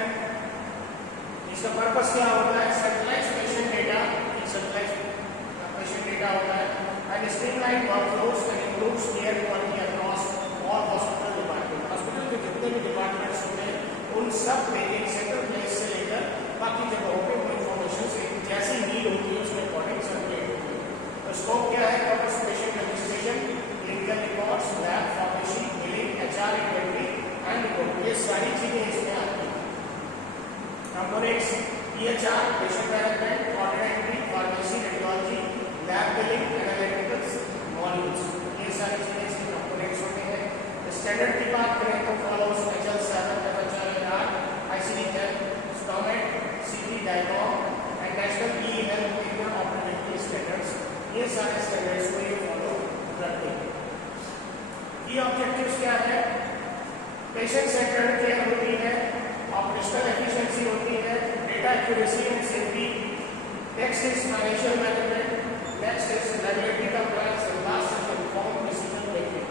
And इसका purpose क्या होता है, centralize patient data, centralize patient data होता है and streamline workflows and improves care quality across all hospital department. Hospital के जितने भी डिपार्टमेंट्स होते हैं उन सब में एक सेंट्रल प्लेस से लेकर बाकी जगहों पे वो इन्फॉर्मेशन जैसी नीड होती है उसके अकॉर्डिंग सर्कुलेट होती है। तो स्कोप क्या है, covers patient registration, clinical records, lab pharmacy, billing, HR, inventory and report, ये सारी चीजें इसमें आती हैं। Components EHR, patient management, order entry, pharmacy, radiology, lab billing, analyticals, modules, ये सारी चीजें इसके कंपोनेंट्स होते हैं। स्टैंडर्ड की बात करें तो follows HL7, FHR, ICD-10, STOMAT, CT diagram and national e-health interoperability standards, ये सारे स्टैंडर्ड्स को ये फॉलो करते हैं। की ऑब्जेक्टिव्स क्या है, पेशेंट सेंटर्ड केयर होती है, ऑपरेशनल एफिशिएंसी होती है, data accuracy and safety, next is financial management, next is regulatory compliance and last is informed decision making.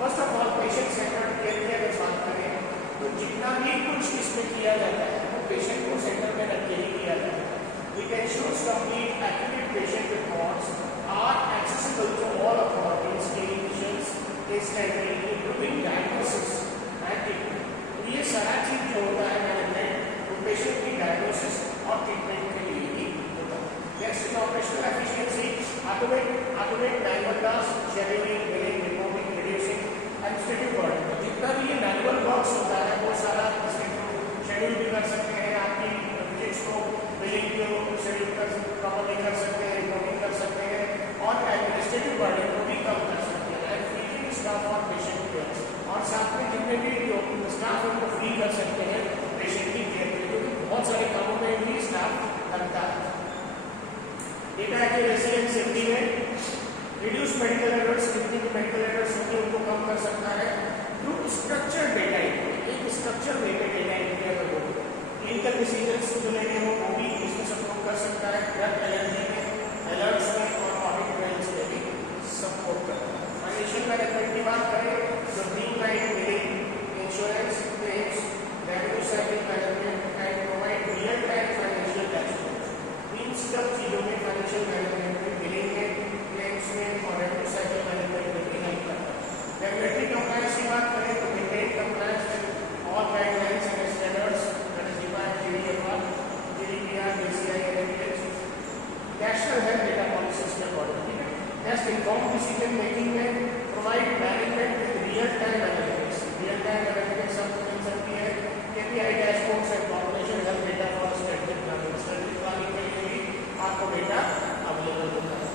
First of all patient centred care की अगर बात करें तो जितना भी कुछ इसमें किया जाता है वो पेशेंट को सेंटर में रख के ही किया जाता है। It ensures complete accurate patient records are accessible to all authorities, clinicians, instantly improving diagnosis and treatment। ये सारा चीज जो होता है मैनेजमेंट वो पेशेंट की डायग्नोसिस और ट्रीटमेंट के लिए ही होता है। Next is operational efficiency, automate manual task, scheduling, billing, reporting, reducing administrative work. तो जितना भी ये मैनुअल वर्क्स होता है वो सारा शेड्यूल भी कर सकते हैं, आपकी विजिट्स को बिलिंग को शेड्यूल कर प्रॉपर्ली कर सकते हैं, रिपोर्टिंग कर सकते हैं और एडमिनिस्ट्रेटिव बर्डन को भी कम कर सकते हैं एंड फ्रीजिंग स्टाफ और पेशेंट केयर, और साथ में जितने भी स्टाफ उनको फ्री कर सकते हैं पेशेंट की केयर के लिए, क्योंकि बहुत सारे कामों में भी स्टाफ लगता है। डेटा एक्यूरेसी एंड सेफ्टी में रिड्यूस मेडिकल एरर्स, जितनी भी मेडिकल एरर्स होती है उनको कम कर सकता है थ्रू स्ट्रक्चर डेटा एंट्री, एक स्ट्रक्चर में डेटा एंट्री अगर हो, क्लिनिकल डिसीजंस जो लेने हो वो भी इसमें सपोर्ट कर सकता है, ड्रग एलर्जी में, अलर्ट्स में और ऑडिट ट्रायल्स में भी सपोर्ट करता है। फाइनेंशियल मैनेजमेंट की बात करें तो streamline billing, insurance, claims, revenue cycle management and provide real time financial dashboard. इन सब चीजों में फाइनेंशियल मैनेजमेंट में, बिलिंग में, क्लेम्स में और रेवेन्यू साइकिल मैनेजमेंट में भी हेल्प करता है। रेगुलेटरी कंप्लायंस की बात करें तो maintain compliance with all guidelines and standards that is defined GDPR, DCI and NHS, national health data policies के अकॉर्डिंग, ठीक है। नेक्स्ट इन्फॉर्म्ड डिसीजन मेकिंग में provide management with real time analytics, real time analytics आपको मिल सकती है, KPI dashboards and population health data for strategic planning, strategic planning के लिए भी आपको डेटा अवेलेबल होता है।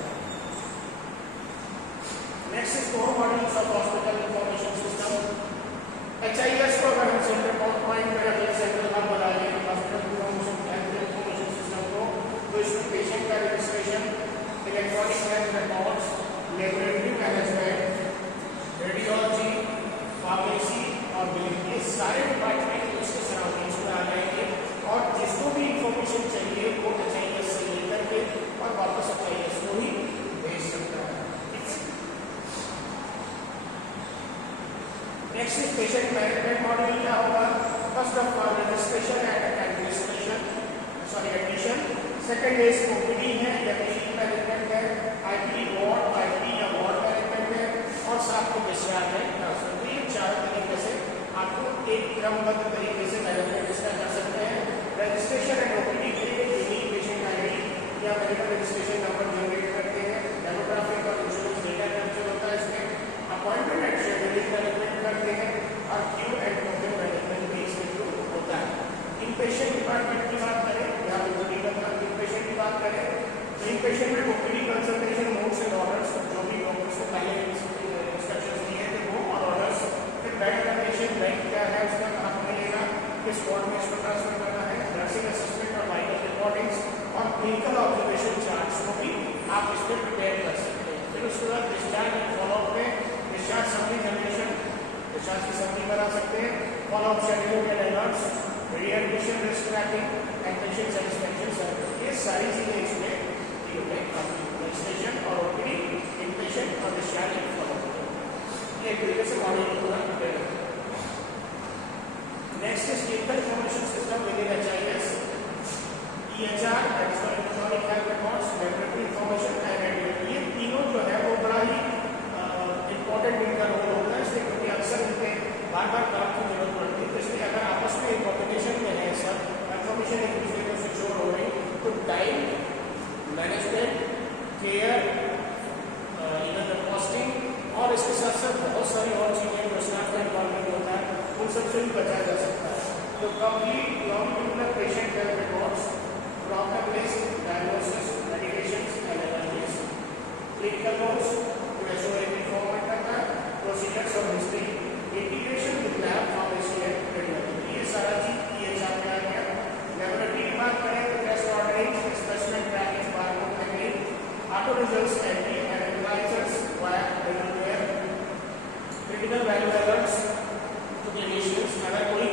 Next is core modules of hospital information system. HIS को अगर हम सेंटर पॉइंट में रखें, सेंट्रल हब बना लें हॉस्पिटल इंफॉर्मेशन सिस्टम को, तो इसमें पेशेंट का registration, electronic health records, laboratory management, radiology, pharmacy और बिलिंग, ये सारे डिपार्टमेंट उसके सराउंडिंग्स में आ जाएंगे और जिसको भी इंफॉर्मेशन चाहिए वो HIS से लेकर के और वापस HIS को ही भेज सकता है। Next is patient management module क्या होगा, first of all registration and administration, admission, second is OPD है या पेशेंट मैनेजमेंट है, IPD वार्ड, IP या वार्ड मैनेजमेंट है और साथ में डिस्चार्ज है, ट्रांसफर। ये चार तरीके से आपको एक क्रमबद्ध तरीके से मैनेजमेंट इसका कर सकते हैं। रजिस्ट्रेशन एंड OPD के लिए यूनिक पेशेंट ID या मेडिकल रजिस्ट्रेशन नंबर जनरेट करते हैं, डेमोग्राफिक और इंश्योरेंस डेटा कैप्चर होता है इसमें, अपॉइंटमेंट एंड शेड्यूलिंग मैनेजमेंट करते हैं और क्यू एंड प्रोग्राम मैनेजमेंट भी इसमें जो होता है। इनपेशेंट डिपार्टमेंट की बात करें, यहाँ पे इनपेशेंट की बात करें तो इनपेशेंट में OPD consultation notes and orders, जो भी डॉक्टर्स को पहले इंस्ट्रक्शंस दिए थे वो और ऑर्डर्स, फिर बेड कंडीशन, बेड क्या है उसका कहाँ मिलेगा, किस वार्ड में इसको ट्रांसफर करना है, नर्सिंग असिस्टेंट और वाइटल रिकॉर्डिंग्स और क्लिनिकल ऑब्जर्वेशन चार्ट्स को भी आप इस पर प्रिपेयर कर सकते हैं। फिर उसके बाद डिस्चार्ज एंड फॉलोअप में डिस्चार्ज समरी जनरेशन, डिस्चार्ज की समरी बना सकते हैं, follow-up schedule and alerts, readmission risk tracking and patient satisfaction survey, ये सारी चीजें इसमें रजिस्ट्रेशन और OPD, इनपेशेंट और डिस्चार्ज एंड फॉलोअप, ये एक तरीके से मॉड्यूल पूरा प्रिपेयर है। Next is clinical information system EHR that is for electronic health records, laboratory information and radiology, ये तीनों जो है वो बड़ा ही इम्पोर्टेंट इनका रोल होता है, इसलिए क्योंकि अक्सर इनके बार बार काम की जरूरत पड़ती है, तो इसलिए अगर आपस में कॉम्बिनेशन में है सब इंफॉर्मेशन एक दूसरे को सिक्योर हो रही तो time management, care, even costing और इसके साथ साथ बहुत सारी और चीज़ें जो स्टाफ का इन्वॉल्वमेंट होता है उन सबसे भी बचा जा सकता है। तो complete longitudinal patient health records, proper list, diagnosis, medications and analysis, clinical notes जो एसओआई में फॉर्मेट करता है, प्रोसीजर्स और history, integration with lab, pharmacy and radiology, ये सारा चीज EHR में आ गया। लेबोरेटरी की बात करें तो test ordering, specimen tracking, barcode technique, auto results entry and analyzers via middleware, critical value errors तो क्लिनिशियंस अगर कोई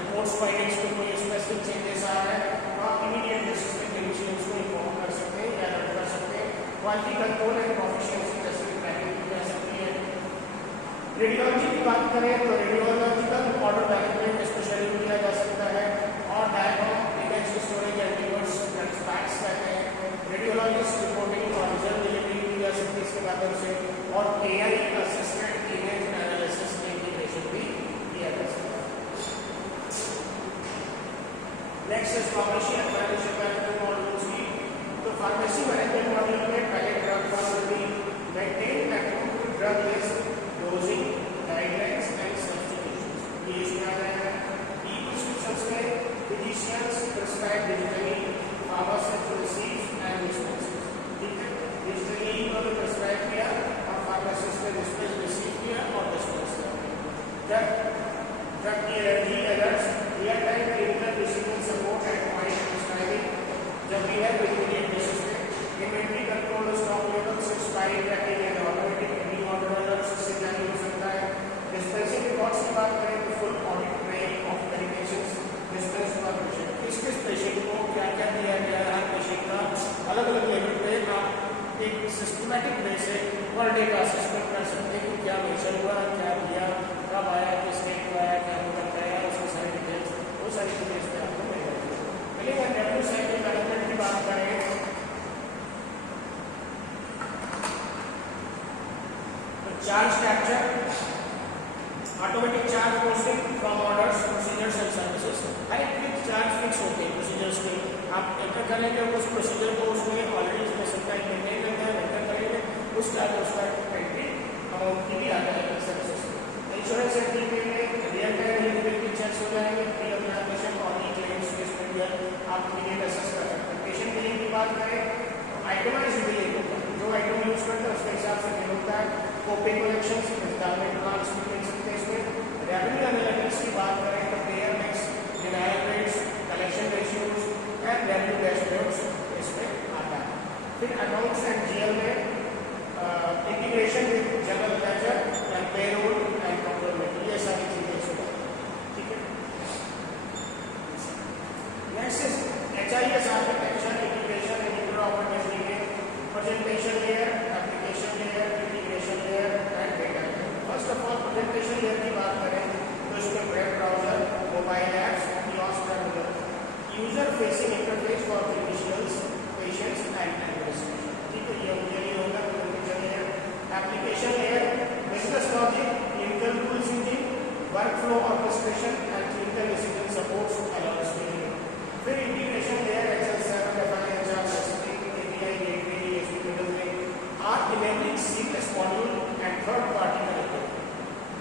रिपोर्ट्स फाइंडिंग्स में कोई स्पेसिफिक चेंजेस आ रहा है तो आप इमीडिएट बेसिस पे क्लिनिशियंस को इन्फॉर्म कर सकते हैं या अलर्ट कर सकते हैं। Quality control and proficiency testing tracking की जा सकती है। रेडियोलॉजी की बात करें तो रेडियोलॉजिकल ऑर्डर मैनेजमेंट स्पेशली किया जा सकता है और diagram, image storage and reverse facts कहते हैं। रेडियोलॉजिस्ट रिपोर्टिंग और रिजल्ट डिलीवरी की जा सकती है इसके माध्यम से और AI असिस्टेड इमेज एनालिसिस में इंटीग्रेशन भी किया जा सकता है। Next is pharmacy and financial management modules की। तो फार्मेसी मैनेजमेंट मॉड्यूल में पहले drug quality, maintain and complete drug list, dosing, guidelines and substitutions ये इसमें आ रहा है। ई प्रिस्क्रिप्शंस में physicians prescribe digitally, pharmacist receives and dispenses, ठीक है, डिजिटली इन्होंने प्रिस्क्राइब किया और फार्मासिस्ट ने रिसीव किया और डिस्पेंस किया। ड्रग की allergy alerts, real time clinical decision support and find prescribing जब भी है तो इमीडिएट बेसिस पे। Inventory control, stock levels, expiry tracking and automatic reorder alerts इससे जारी हो सकता है। डिस्पेंसिंग रिकॉर्ड्स की बात करें तो full audit train of medications dispense पर पेशेंट, किस पेशेंट को क्या क्या दिया गया है, हर पेशेंट का अलग अलग लेवल पे आप एक सिस्टमैटिक वे से पर डे का असेसमेंट कर सकते हैं कि क्या मेंशन हुआ, क्या दिया, कब आया, किस डेट को आया, क्या प्रोडक्ट आया, उसकी सारी डिटेल्स वो सारी चीज़ें इस पर आपको मिल जाएगी। चलिए अगर रेवेन्यू साइकिल मैनेजमेंट की बात करें तो charge capture, automatic charge posting from orders, procedures and services, हर एक चार्ज फिक्स होते हैं प्रोसीजर्स के, आप एंटर करेंगे उस प्रोसीजर को उसमें ऑलरेडी उसमें सबका एक मेंटेन करना है, एंटर करेंगे उस चार्ज उसका एंट्री अमाउंट की भी आता है सर्विसेज। इंश्योरेंस एंट्री में रियल टाइम एलिजिबिलिटी चेक्स हो जाएंगे, फ्री ऑफ ट्रांजैक्शन और ई क्लेम्स केस में भी आप इमीडिएट असेस कर सकते हैं। पेशेंट बिलिंग की बात करें तो आइटमाइज बिलिंग होता है, जो आइटम यूज करते हैं उसके हिसाब से बिल होता है। कोपिंग कलेक्शंस, इंस्टॉलमेंट प्लान्स भी देख सकते हैं इसमें। रेवेन्यू एनालिटिक्स की बात करें तो payer mix, denial rates, collection ratios and revenue dashboards इसमें आता है। फिर अकाउंट्स एंड जीएल में integration with general ledger and payroll and controlment, ये सारी चीजें इसमें, ठीक है। Next is HIS architecture, integration and interoperability में presentation layer, application layer, integration layer and data layer. First of all presentation layer की बात करें तो इसमें web browser, mobile apps, kiosk terminal, user facing interface for clinicians, patients and administration, ठीक है, ये होगा presentation layer. Application layer, business logic, clinical tools engine, workflow orchestration and clinical decision supports alerts के लिए। फिर integration layer, excel 7, FIHR, messaging, API gateway, ESP middleware enabling seamless module and third party connectivity,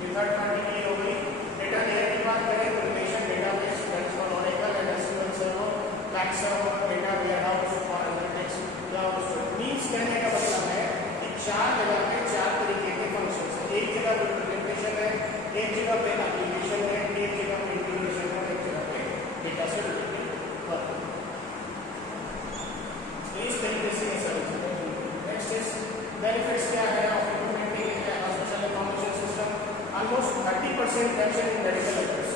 ये third party के लिए हो गई। Data layer की बात करें तो relation database, transfer oracle and SQL server, fact server, data warehouse और एनालिटिक्स क्लाउड। मींस कहने का मतलब है कि चार जगह पे चार तरीके के फंक्शंस हैं, एक जगह पे प्रेजेंटेशन है, एक जगह पे एप्लीकेशन है, एक जगह पे इंटीग्रेशन है, एक जगह पे डेटा से रिलेटेड वर्क। इस तरीके से ये सारी चीजें। नेक्स्ट इज बेनिफिट्स क्या है of implementing hospital information system. Almost 30% reduction in medical errors.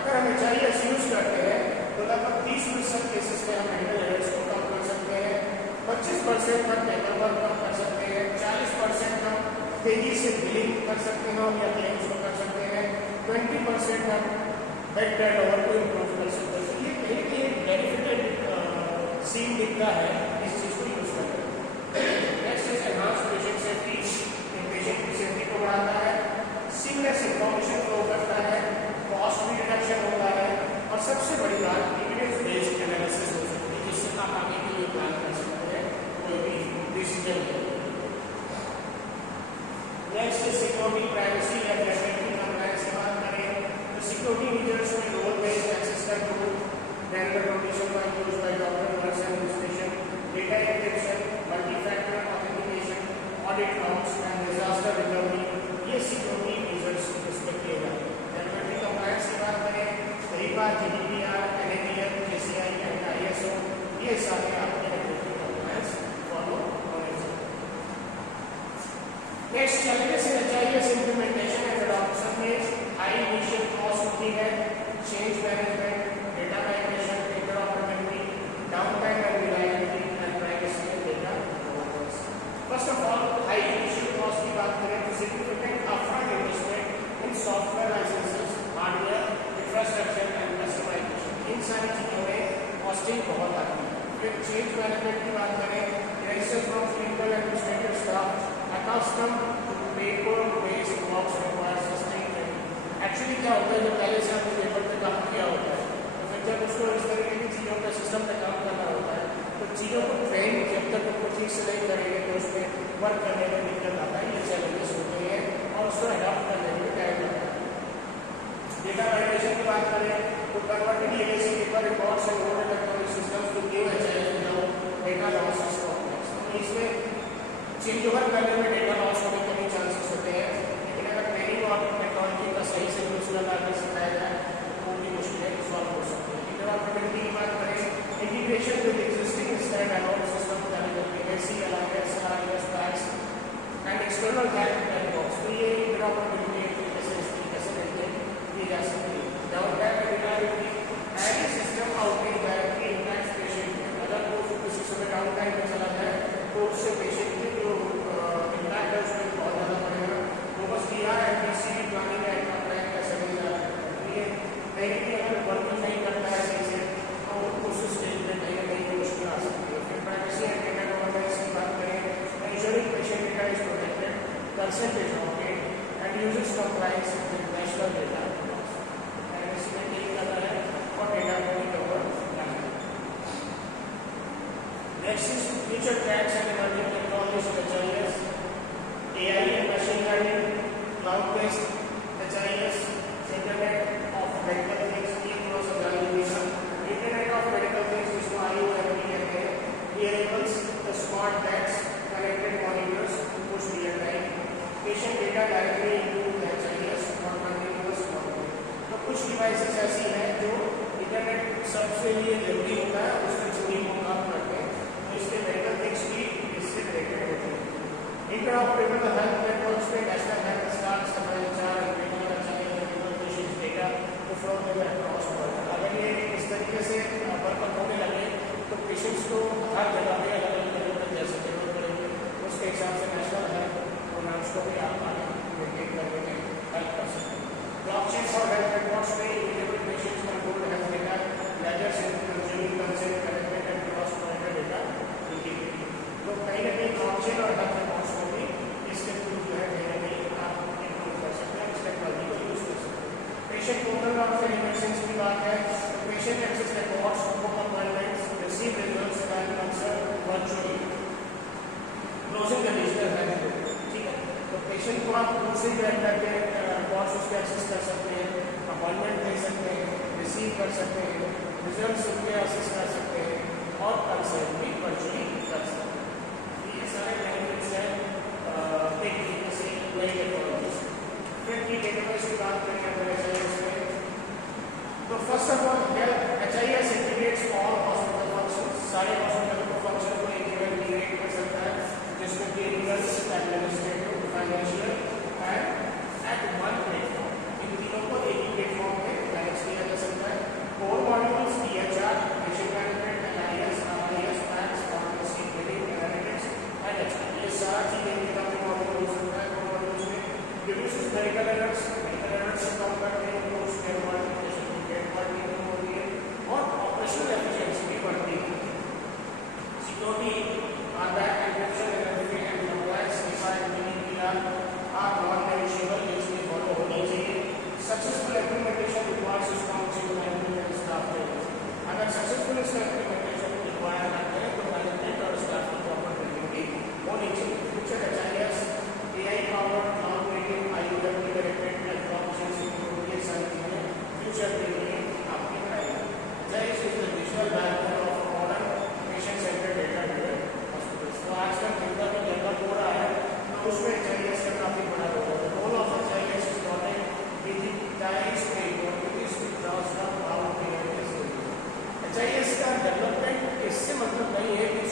अगर हम HIS यूज करते हैं तो लगभग 30% केसेस में हम मेडिकल एरर्स को कम कर सकते हैं, 25% तक पेपर वर्क कम कर सकते हैं, 40% हम तेजी से बिलिंग कर सकते हैं या क्लेम्स को कर सकते हैं, 20% हम बेड टर्नओवर को इम्प्रूव कर सकते हैं। ये सीन दिखता है, इस चीज को यूज करते हैं। Next is enhance patient safety, patient की सेफ्टी को बढ़ाता है, सीमलेस इंफॉर्मेशन फ्लो करता है, कॉस्ट भी रिडक्शन होता है, और सबसे बड़ी बात एविडेंस बेस्ड एनालिसिस हो सकती है, जिससे आप आगे के लिए प्लान कर सकते हैं कोई भी डिसीजन ले। नेक्स्ट इज सिक्योरिटी, प्राइवेसी या प्राइवेसी कंप्लायंस की बात करें तो सिक्योरिटी मेजर्स में role based access control, then the protection by used by doctor, nurse and administration, data encryption, multi-factor authentication, audit logs and disaster recovery, ये security measures इसमें किए जाते हैं। रेगुलेटरी कंप्लायंस की बात करें तो HIPAA, GDPR, NABL, JCI and ISO, ये सारे आपके रेगुलेटरी कंप्लायंस फॉलो होने चाहिए। Next challenges in HIS implementation and adoption में हाई इनिशियल कॉस्ट होती है, change management, data migration, interoperability, downtime and reliability and privacy and data governance. First of all high initial cost की बात करें तो significant upfront investment in software licences, hardware, infrastructure and customisation, इन सारी चीजों में कॉस्टिंग बहुत आती है। फिर चेंज मैनेजमेंट की बात करें, register from clinical administrative staff accustomed to paper-based works requires sustained training. Actually क्या होता है, जब पहले से आपने पेपर पे काम किया होता है तो फिर जब उसको इस तरीके की चीज़ों पे सिस्टम पे काम करना होता है तो चीज़ों को ट्रेन जब तक उनको ठीक से नहीं करेंगे तो उसमें वर्क करने में दिक्कत आता है। ये चैलेंजेस होते हैं और उसको अडॉप्ट करने में टाइम लगता है। डेटा माइग्रेशन की बात करें तो converting legacy paper records and old electronic systems to new HIS without data loss is complex. तो इसमें चेंज ओवर करने में डेटा लॉस होने के भी चांसेस होते हैं, लेकिन अगर ट्रेनिंग और टेक्नोलॉजी का सही से यूज करना सिखाया जाए तो वो भी मुश्किलें सॉल्व हो सकती है। इंटरऑपरेबिलिटी की बात करें, integration with existing stand alone system legacy alliance RIS packs and external hack box, तो ये इंटरऑपरेबिलिटी एक तरीके से इस तरीके से मेंटेन की जा सकती है। Downtime and reliability, any system outage directly impacts patient, अगर वो किसी समय डाउन टाइम में चला जाए तो उससे पेशेंट की जो इम्पैक्ट है उसमें बहुत ज़्यादा पड़ेगा। वो बस PRMDC प्लानिंग एंड कंप्लाइंस कैसे नहीं जा रहा है, ये कहीं भी अगर वर्क नहीं करता है सही से तो उस स्टेज में कहीं ना कहीं मुश्किल आ सकती है। फिर प्राइवेसी एंड डेटा गवर्नेंस की बात करें, ensuring patient data is protected, consent is obtained and users compliance with national data laws. Privacy में यही करना है और डेटा को भी कवर करना है। Next is future trends and emerging technologies of HIS, AI and machine learning, cloud-based HIS, Internet of Medical Things, e-processing, Internet of Medical Things, जिसको IoT कहते हैं, wearables, the smart beds, connected monitors, push real time, patient data directly into HIS और continuous monitoring। तो कुछ devices ऐसी हैं जो internet सबसे लिए जरूरी होता है, उसमें जुड़ी हुई काम करते हैं, इसके मेडिकल थिंग्स भी इससे रिलेटेड होते हैं। इंटरऑपरेबल हेल्थ नेटवर्क्स में नेशनल हेल्थ स्टार्स समाचार मेडिकल पेशेंट डेटा को फ्लो अक्रॉस वर्ल्ड, अगर ये इस तरीके से वर्कअप होने लगे तो पेशेंट्स को हर जगह पे अलग अलग जगह पर जैसे जरूरत पड़ेगी उसके हिसाब से नेशनल हेल्थ प्रोग्राम्स को भी आप आगे मेंटेन करने में हेल्प कर सकते हैं। ब्लॉकचेन और हेल्थ नेटवर्क्स में enable patients control health data, ledgers and consuming consent connected and cross pointed data, तो कहीं ना कहीं ब्लॉकचेन और हेल्थ नेटवर्क्स को भी इसके थ्रू जो है कहीं ना कहीं आप इंप्रूव कर सकते हैं, इस टेक्नोलॉजी को यूज कर सकते हैं। पेशेंट पोर्टल और टेलीमेडिसिन की बात है तो patient access records, book appointments, receive results and consult virtually, closing the digital health record, ठीक है। तो पेशेंट को आप दूसरी जगह करके रिकॉर्ड्स उसके एक्सेस कर सकते हैं, अपॉइंटमेंट ले सकते हैं, रिसीव कर सकते हैं, रिजल्ट्स उसके एक्सेस कर सकते हैं और कंसल्ट भी वर्चुअली कर सकते हैं। ये सारे बेनिफिट्स हैं एक तरीके से नई टेक्नोलॉजी से। फिर की डेटाबेस की बात करें अगर HIS में तो first of all HIS integrates all hospital functions, सारे हॉस्पिटल को फंक्शन को इंटीग्रेट कर सकता है जिसमें clinical, administrative, financial and at one platform, इन तीनों को एक ही प्लेटफॉर्म पे मैनेज किया जा सकता है। Core modules EHR, patient management, LIS, RIS, PACS, pharmacy, billing, analytics and HR, ये सारा चीजें इनके नाम में मॉड्यूल हो सकता है। कोर मॉड्यूल्स में रिड्यूसेस मेडिकल एरर्स से कम करते हैं, उनको स्केल मल्टीप्लिकेशन की गेट बढ़ती होती है और ऑपरेशनल एफिशिएंसी भी बढ़ती है।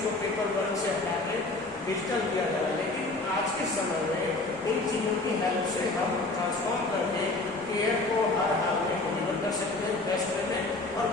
को पेपर वर्क से हटा के डिजिटल किया जा रहा है, लेकिन आज के समय में इन चीज़ों की हेल्प से हम ट्रांसफॉर्म करके केयर को हर हाल में डिलीवर कर सकते हैं बेस्ट वे में और